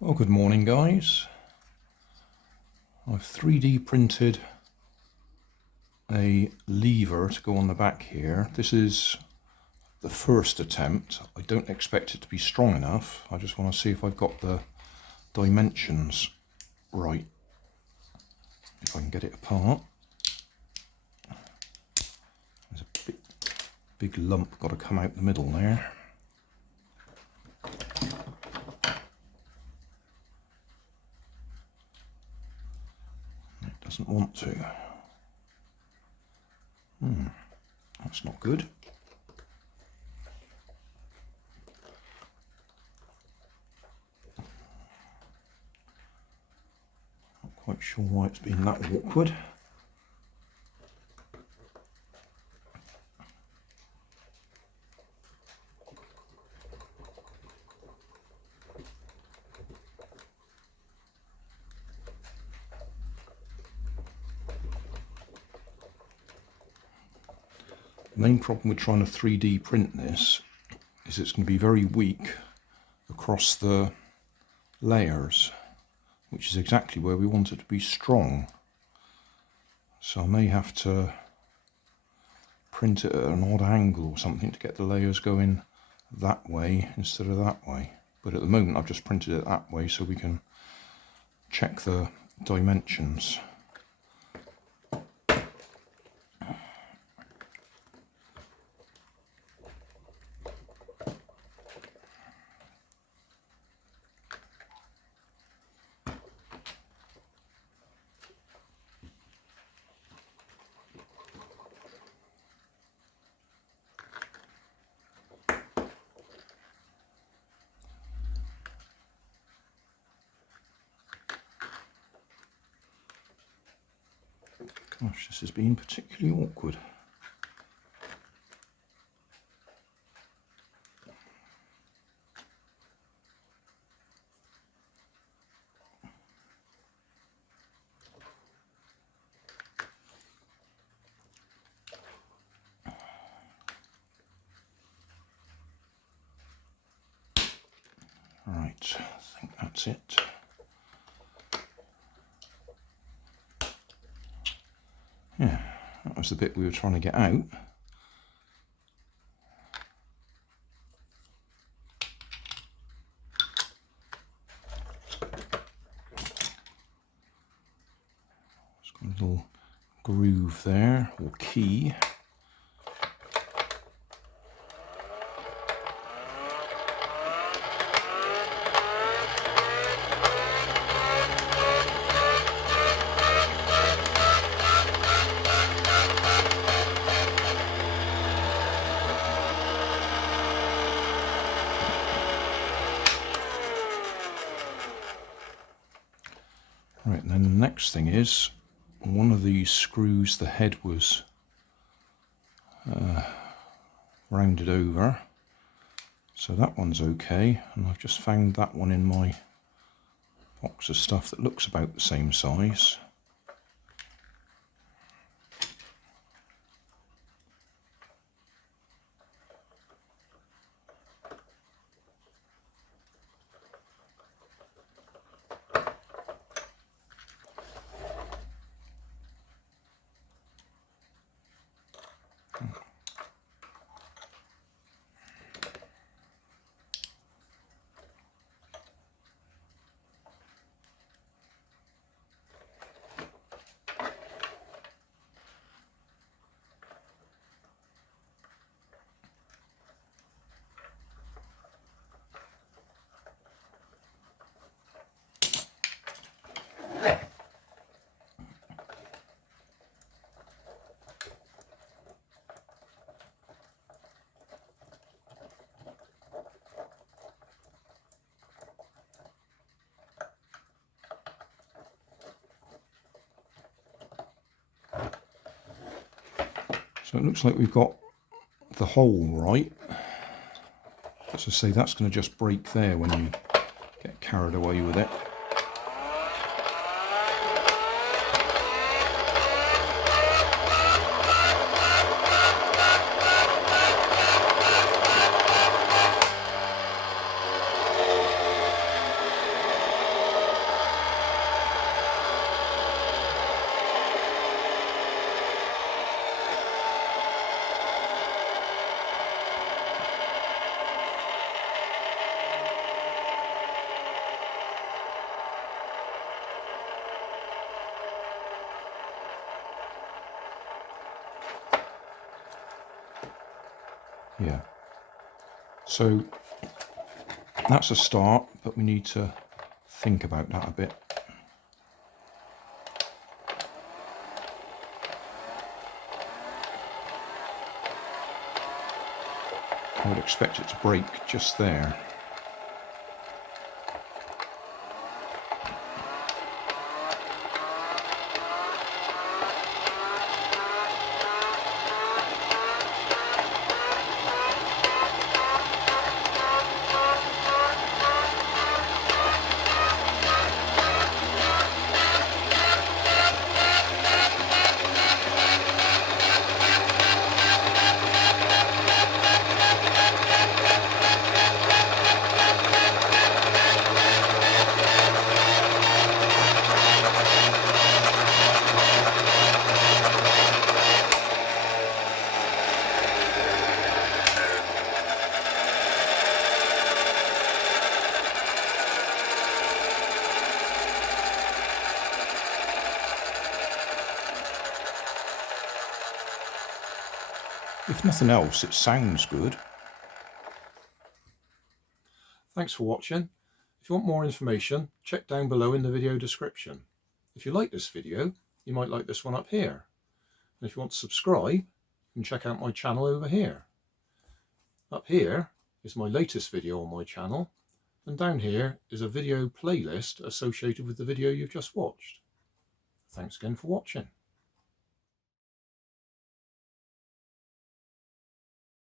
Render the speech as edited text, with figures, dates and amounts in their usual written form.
Well, good morning, guys. I've 3D printed a lever to go on the back here. This is the first attempt. I don't expect it to be strong enough. I just want to see if I've got the dimensions right. If I can get it apart. There's a big lump got to come out the middle there. Doesn't want to. That's not good. Not quite sure why it's been that awkward. The main problem with trying to 3D print this is it's going to be very weak across the layers, which is exactly where we want it to be strong. So I may have to print it at an odd angle or something to get the layers going that way instead of that way. But at the moment I've just printed it that way so we can check the dimensions. Gosh, this has been particularly awkward. Right, I think that's it. Yeah, that was the bit we were trying to get out. It's got a little groove there, or key. Right, and then the next thing is, one of these screws, the head was rounded over, so that one's okay, and I've just found that one in my box of stuff that looks about the same size. So it looks like we've got the hole right. As I say, that's going to just break there when you get carried away with it. Yeah. So that's a start, but we need to think about that a bit. I would expect it to break just there. If nothing else, it sounds good. Thanks for watching. If you want more information, check down below in the video description. If you like this video, you might like this one up here. And if you want to subscribe, you can check out my channel over here. Up here is my latest video on my channel, and down here is a video playlist associated with the video you've just watched. Thanks again for watching.